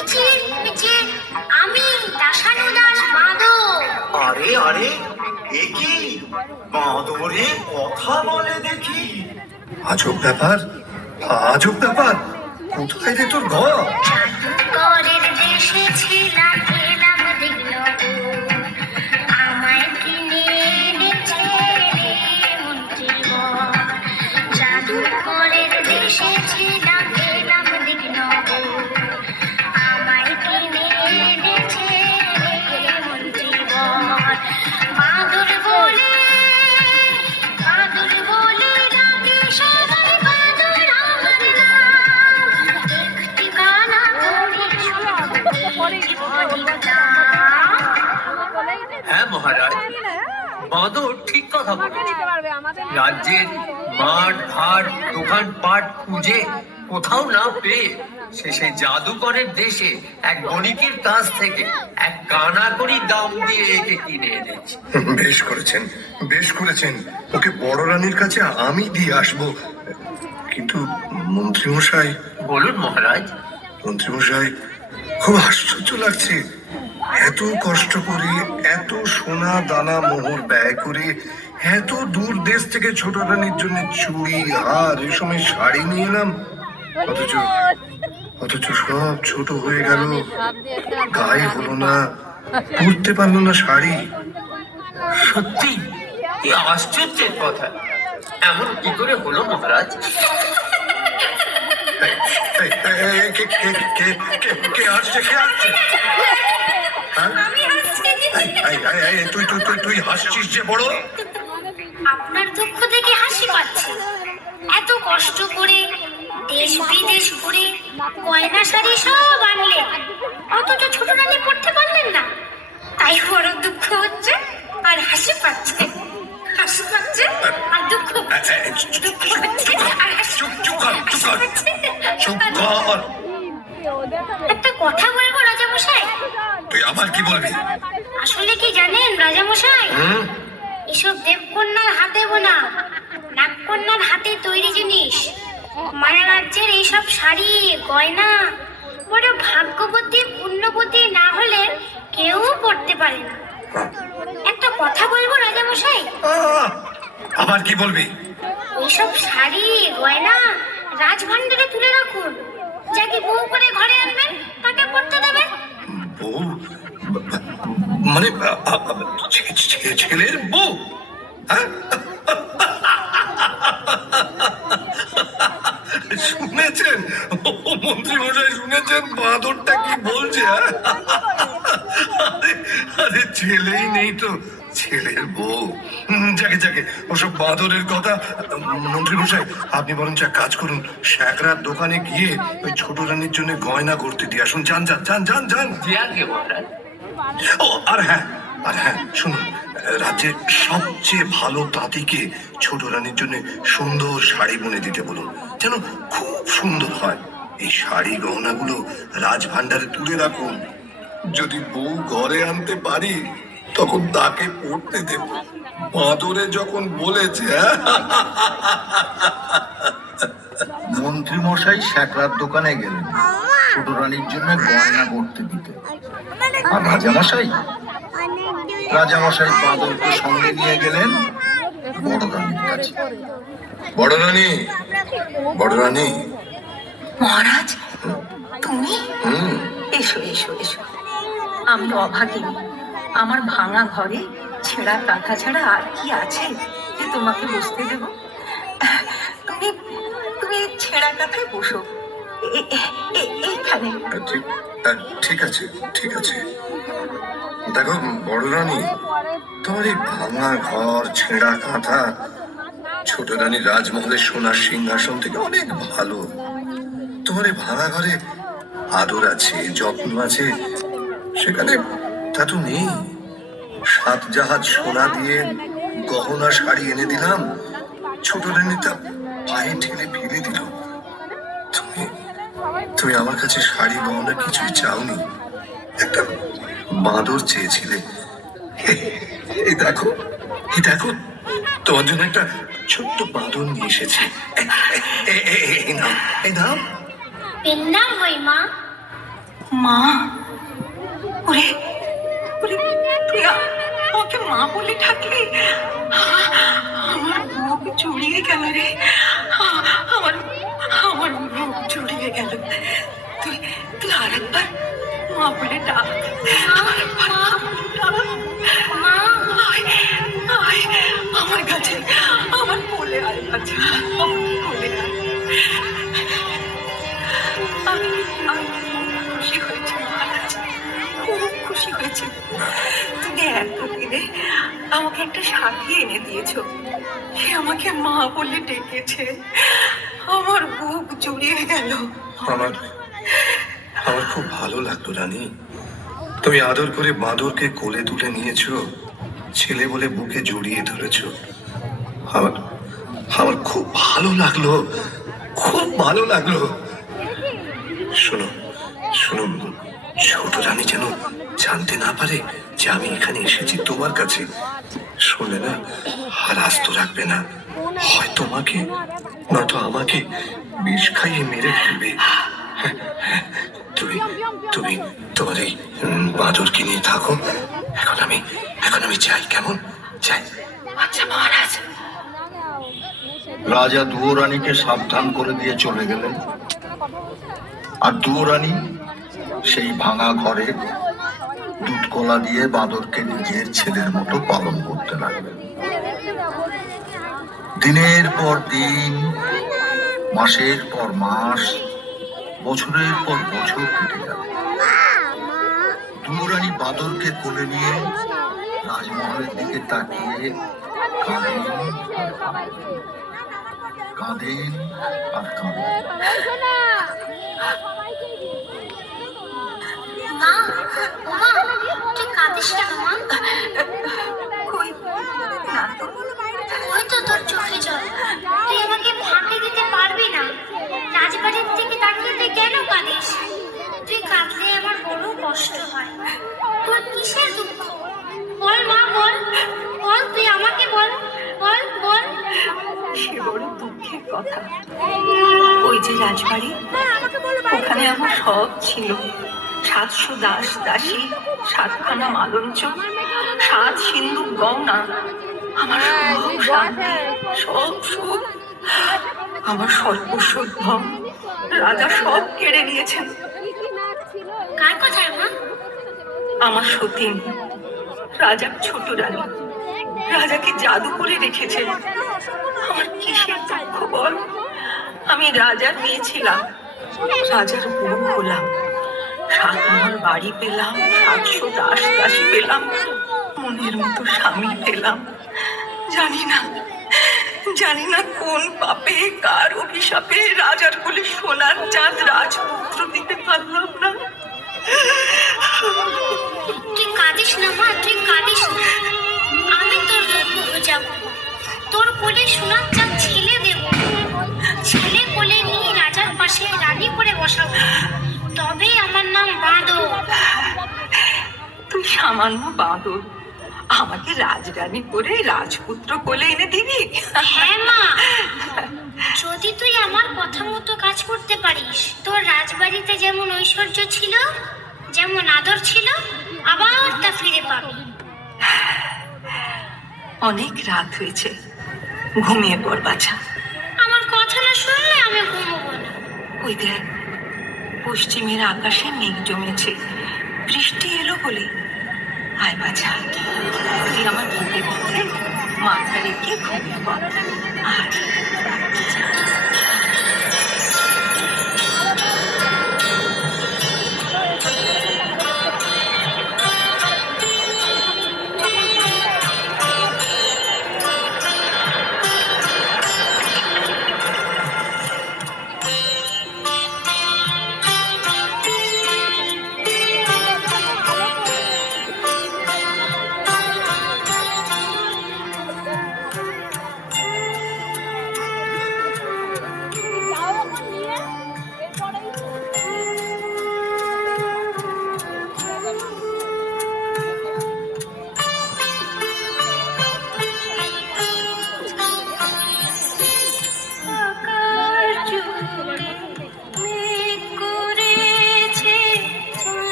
মিচির মিচির, আমি দাশানু দাস বাঁদর। আরে আরে, এ কি বাঁদরে কথা বলে দেখি? আজব ব্যাপার, আজব ব্যাপার। কোথায় রে তোর ঘর? জাদুকরের দেশে ছিলাম, এলাম দেখল আমায় কিনে এনেছে রে মন্ত্রীর বর। জাদুকরের দেশে ছিলাম, এলাম দেখল আমায় কিনে এনেছে রে মন্ত্রীর বর। বাঁদর বলে, বাঁদর বলে ডাকে সবাই, বাঁদর আমার নাম। একটি কানা করে হ্যাঁ মহারাজ, বাঁদর ঠিক কথা বলেছে। রাজ্যের মাঠ ঘাট দোকানপাট খুঁজে কোথাও না পেয়ে শেষে জাদুকরের দেশে এক বণিকের কাছ থেকে এক কানা করি দাম দিয়ে একে কিনে এনেছি। বেশ করেছেন, বেশ করেছেন। ওকে বড় রানীর কাছে আমি দিয়ে আসবো। কিন্তু মন্ত্রীমশাই, বলুন মহারাজ। মন্ত্রীমশাই, খুব আশ্চর্য লাগছে। এত কষ্ট করে, এত সোনা দানা মোহর ব্যয় করে, এত দূর দেশ থেকে ছোট রানীর জন্য চুড়ি হার রেশমের শাড়ি নিয়ে এলাম, অথচ অথচ সব ছোট হয়ে গেল। গায়ে হলো না, পরতে পারলো না শাড়ি। সত্যি এ আশ্চর্যের কথা। এমন কি করে হলো মহারাজ? এই, এই, এই, কে আসছে, কে আসছে? হ্যাঁ? তুই হাসছিস যে বড়? আপনার দুঃখ দেখে হাসি পাচ্ছে। এত কষ্ট করে দেশ বিদেশ ঘুরে গয়না শাড়ি সব আনলেন, অথচ ছোট রানী পড়তে পারলেন না। তাই বড় দুঃখ হচ্ছে আর হাসি পাচ্ছে। হাসি পাচ্ছে আর দুঃখ হচ্ছে, দুঃখ হচ্ছে আর হাসি পাচ্ছে। একটা কথা বলবো রাজামশাই? তুই আবার কি বলবি? আসলে কি জানেন রাজামশাই, এসব দেবকন্যার হাতে বোনা, নাগকন্যার হাতে তৈরি জিনিস, মায়া রাজ্যের এইসব শাড়ি গয়না বড় ভাগ্যবতী পুণ্যবতী না হলে কেউ পড়তে পারে না। একটা কথা বলবো রাজামশাই? আবার কি বলবি? এইসব শাড়ি গয়না রাজভাণ্ডারে তুলে রাখুন। যাকে বউ করে ঘরে আনবেন তাকে পড়তে দেবেন। বউ? মানে ছেলের বউ? হ্যাঁ? শুনেছেন মন্ত্রী মশাই, শুনেছেন বাঁদরটা কি বলছে? আরে ছেলেই নেই তো, ছেলের বউ? যাকে যাকে ওসব বাঁদরের কথা। মন্ত্রী মশাই, আপনি বরঞ্চ এক কাজ করুন, শ্যাকরার দোকানে গিয়ে ওই ছোট রানীর জন্য গয়না করতে দিয়ে আসুন। যান যান যান যান যান। যে আগে মহারাজ। ও আর হ্যাঁ শুনুন, রাজ্যের সবচেয়ে ভালো তাঁতিকে ছোট রানীর জন্য সুন্দর শাড়ি বুনে দিতে বলুন, যেন খুব সুন্দর হয়। এই শাড়ি গহনাগুলো রাজভাণ্ডারে তুলে রাখুন। যদি বউ ঘরে আনতে পারি তখন তাকে পড়তে দেব। বাঁদরে যখন বলেছে। মন্ত্রী মশাই শ্যাকরার দোকানে গেলেন ছোট রানীর জন্য গয়না করতে দিতে। আর রাজামশাই বাঁদরকে সঙ্গে নিয়ে গেলেন বড় রানীর কাছে। বড় রানী, বড় রানী। মহারাজ, তুমি? এসো এসো এসো। আমি অভাগিনী। আমার ভাঙা ঘরে ছেঁড়া কাঁথা ছাড়া আর কি আছে যে তোমাকে বসতে দেব? তুমি তুমি ছেঁড়া কাঁথায় বসো, এইখানে। ঠিক আছে, ঠিক আছে। দেখো বড় রানী, তোমার এই ভাঙা ঘর, ছেঁড়া কাঁথা ছোট রানী রাজমহলের সোনার সিংহাসন থেকে অনেক ভালো। তোমার এই ভাঙা ঘরে আদর আছে, যত্ন আছে, সেখানে তা তো নেই। 7 জাহাজ সোনা দিয়ে গহনা শাড়ি এনে দিলাম, ছোট রানী তা পায়ে ঠেলে ফেলে দিল। তুমি আমার কাছে শাড়ি গহনা কিছুই চাওনি, একটা বাঁদর চেয়েছিলে। এই দেখো, এই দেখো, তোমার জন্য একটা ছোট্ট বাঁদর নিয়ে এসেছি। এই নাও, এই নাও। পেন নাম হই মা। মা, ওরে ওরে, তুই আমাকে মা বলে ডাকলি? আমার বুক জুড়িয়ে গেল রে, আমার আমার বুক জুড়িয়ে গেল। তুই তুই আরেকবার মা বলে ডাক, আরেকবার মা বলে ডাক। মা, আয়, আয়, আমার কাছে, আমার কোলে আয় বাছা, আমার কোলে আয়। আমি খুশি হয়েছি মহারাজ, খুব খুশি হয়েছি। তুমি এতদিনে আমাকে একটা সাথী এনে দিয়েছো, সে আমাকে মা বলে ডেকেছে। আমার বুক জুড়িয়ে গেল। আমার আমার খুব ভালো লাগলো রানী। তুমি আদর করে বাঁদরকে কোলে তুলে নিয়েছো, ছেলে বলে বুকে জড়িয়ে ধরেছো। আমার আমার খুব ভালো লাগলো, খুব ভালো লাগলো। শোনো শোনো, ছোট রানী যেন জানতে না পারে যে আমি এখানে এসেছি তোমার কাছে। শুনলে না, আর আস্ত রাখবে না, হয় তোমাকে নয়তো আমাকে বিষ খাইয়ে মেরে ফেলবে। তুমি তুমি তোমার এই বাঁদরকে নিয়ে থাকো। এখন আমি যাই, কেমন? যাই। আচ্ছা মহারাজ। রাজা দুয়োরানীকে সাবধান করে দিয়ে চলে গেলেন। আর দুয়োরানী সেই ভাঙা ঘরে দুধ কলা দিয়ে বাঁদরকে নিজের ছেলের মতো পালন করতে লাগলেন। দিনের পর দিন, মাসের পর মাস, বছরের পর বছর কেটে গেল। দুয়োরানী বাঁদরকে কোলে নিয়ে রাজমহলের দিকে তাকিয়ে কাঁদেন কাঁদেন আর কাঁদেন। মা, ও মা, তুই কাঁদিস কেন মা? কই না তো। ওই তো তোর চোখে জল। তুই আমাকে ফাঁকি দিতে পারবি না। রাজবাড়ির দিকে তাকিয়ে তুই কেন কাঁদিস? তুই কাঁদলে আমার বড় কষ্ট হয়। তোর কিসের দুঃখ? বল মা, বল বল, তুই আমাকে বল, বল বল। সে বড় দুঃখের কথা। ওই যে রাজবাড়ি, ওখানে আমার সব ছিল। 700 দাস দাসী, 7খানা মালঞ্চ, 7 সিন্ধু গহনা, আমার সব শান্তি, সব সুখ, আমার সর্বস্ব ধন রাজা সব কেড়ে নিয়েছেন। কার কথা মা? আমার সতীন, রাজার ছোট রানী, রাজাকে জাদু করে রেখেছে। আমার কিসের দুঃখ বল? আমি রাজার মেয়ে ছিলাম, রাজার বউ হলাম, 7 নম্বর বাড়ি পেলাম, 700 দাস দাসী পেলাম, মনের মতো স্বামী পেলাম। জানি না কোন পাপে, কার অভিশাপে রাজার কোলে সোনার চাঁদ রাজপুত্র দিতে পারলাম না। তুই কাঁদিস না মা, তুই কাঁদিস না। আমি তোর দুঃখ বোঝাবো। তোর কোলে সোনার চাঁদ ছেলে দেব। ছেলে কোলে নিয়ে রাজার পাশে রানী করে বসাবো। তবেই আমার নাম বাঁদর। তুই সামান্য বাঁদর, আমাকে রাজরানী করে রাজপুত্র কোলে এনে দিবি? হ্যাঁ মা, যদি তুই আমার কথা মতো কাজ করতে পারিস, তোর রাজবাড়িতে যেমন ঐশ্বর্য ছিল, যেমন আদর ছিল, আবার তা ফিরে পাবি। অনেক রাত হয়েছে, ঘুমিয়ে পড় বাছা। আমার কথা না শুনলে আমি ঘুমোবো না। ওই দেখ, পশ্চিমের আকাশে মেঘ জমেছে, বৃষ্টি এলো বলে। আয় বাছা, তুই আমার বুকে বুকে মাথা রেখে ঘুমিয়ে পড়। আয়।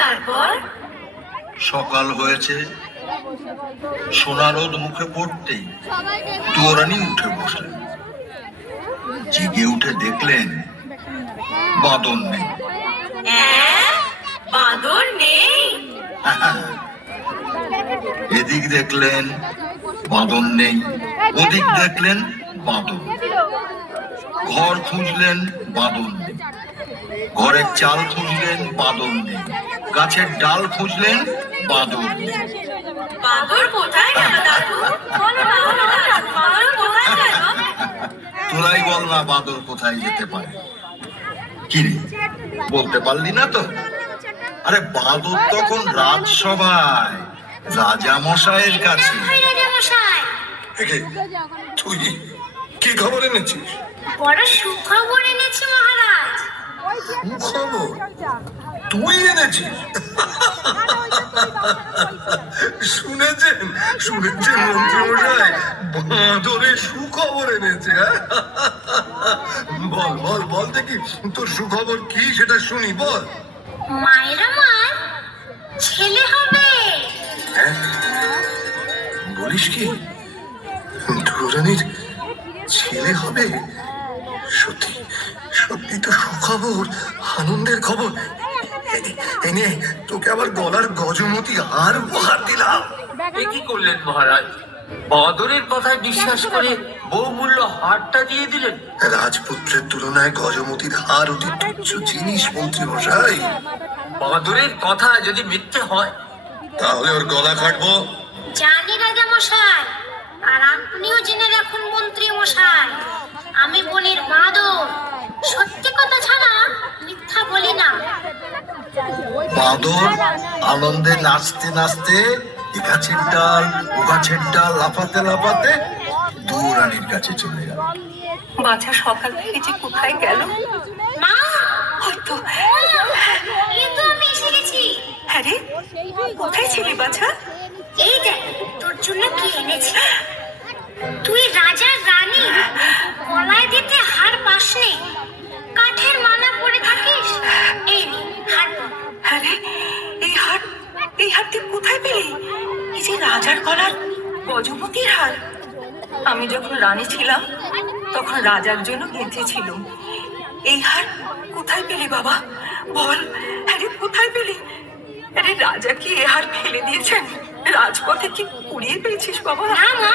তারপর সকাল হয়েছে, সোনা রোদ মুখে পড়তেই দুয়োরানি উঠে বসলেন। জেগে উঠে দেখলেন বাঁদর নেই। বাঁদর নেই? এদিক দেখলেন বাঁদর নেই, ওদিক দেখলেন বাঁদর। ঘর খুঁজলেন বাঁদর নেই, ঘরের চাল খুঁজলেন বাঁদর নেই, গাছের ডাল খুঁজলেন বাঁদর নেই। বাঁদর কোথায় গেল দাদু? বলো না, বলো না, বাঁদর কোথায় গেল? তোরাই বল না বাঁদর কোথায় যেতে পারে। কি রে, বলতে পারলি না তো? আরে বাঁদর তখন রাজসভায় রাজা মশাইয়ের কাছে। হয় রাজামশাই, একে, তুই কি খবর এনেছিস? বড় সুখবর এনেছি মহারাজ। খবর তুই এনেছিস? শুনেছেন শুনেছেন মন্ত্রী মশাই, বাঁদরের সুখবর এনেছে। বল বল বল দেখি, তোর সুখবর কি সেটা শুনি, বল। মায়ের আমার ছেলে হবে। হ্যাঁ? বলিস কি, দুয়োরানির ছেলে হবে? সত্যি সত্যি তো সুখবর, আনন্দের খবর। এই নে, তোকে আবার গলার গজমতি হার উপহার দিলাম। এ কি করলেন মহারাজ? বাঁদরের কথায় বিশ্বাস করে বহুমূল্য হারটা দিয়ে দিলেন। রাজপুত্রের তুলনায় গজমতির হার অতি তুচ্ছ জিনিস মন্ত্রী মশাই। বাঁদরের কথা যদি মিথ্যে হয়, তাহলে ওর গলা কাটবো। জানি রাজামশাই, আর আপনিও জেনে রাখুন মন্ত্রী মশাই, আমি বলির বাঁদর, সত্যি কথা ছাড়া মিথ্যা বলি না। বাঁদর আনন্দে নাচতে নাচতে এ গাছের ডাল ও গাছের ডাল লাফাতে লাফাতে দুয়োরানির কাছে চলে গেল। বাছা সকাল থেকে যে কোথায় গেল? মা, হয়তো। এই তো আমি এসে গেছি। হ্যাঁ রে, কোথায় ছিলি বাছা? এই দেখ তোর জন্য কি এনেছি। তুই রাজার রানী, গলায় দিতে হার পাসনি, কাঠের মালা পরে থাকিস। এই নে, হার পর। হ্যাঁ রে, এই হার তুই কোথায় পেলি? এই যে রাজার গলার গজমতির হার। আমি যখন রানী ছিলাম তখন রাজার জন্য গেঁথেছিল। এই হার কোথায় পেলি বাবা? বল, আরে কোথায় পেলি? আরে রাজা কি এ হার ফেলে দিয়েছেন? রাজপথে কি কুড়িয়ে পেয়েছিস বাবা? না মা,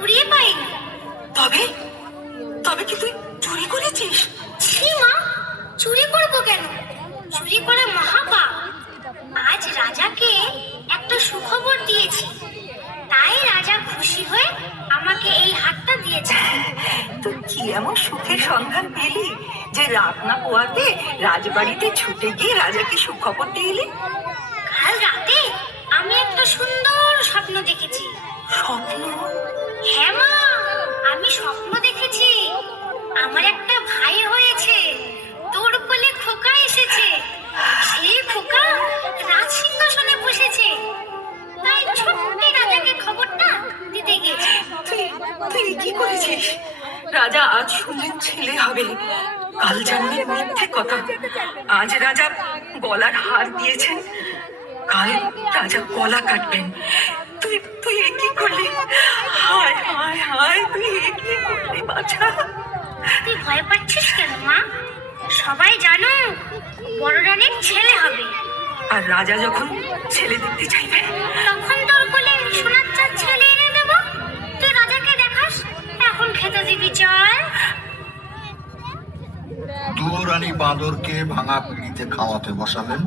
উড়িয়ে পাইনি। তবে তবে কি তুই চুরি করেছিস? ছি মা, চুরি করবো কেন? চুরি করা মহাপাপ। আজ রাজাকে একটা সুখবর দিয়েছি, তাই রাজা খুশি হয়ে আমাকে এই হারটা দিয়েছে। তুই কি এমন সুখের সন্ধান পেলি যে রাত না পোয়াতে রাজবাড়িতে ছুটে গিয়ে রাজাকে সুখবর দিয়ে এলি? কাল রাতে আমি একটা সুন্দর স্বপ্ন দেখেছি। স্বপ্ন? হ্যাঁ মা, আমি স্বপ্ন দেখেছি আমার একটা ভাই হয়েছে, তোর কোলে খোকা এসেছে, সেই খোকা রাজ সিংহাসনে বসেছে। তাই ছোট্ট রাজাকে খবরটা দিতে গেছি। তুই কি করেছিস? রাজা আজ শুনলেন ছেলে হবে, কাল জানলেন মিথ্যে কথা। আজ রাজা গলার হার দিয়েছেন, কাল রাজা গলা কাটবেন। তুই এ কি করলি? হায় হায় হায়, তুই এ কি করলি বাছা? তুই ভয় পাচ্ছিস কেন মা? সবাই জানো বড় রানীর ছেলে হবে। আর রাজা যখন ছেলে দেখতে চাইবে তখন তোর কোলে সোনার চাঁদ ছেলে এনে দেব, তুই রাজাকে দেখাস। এখন খেতে দিবি চল। দুয়োরানি বাঁদরকে ভাঙা পিঁড়িতে খাওয়াতে বসালেন।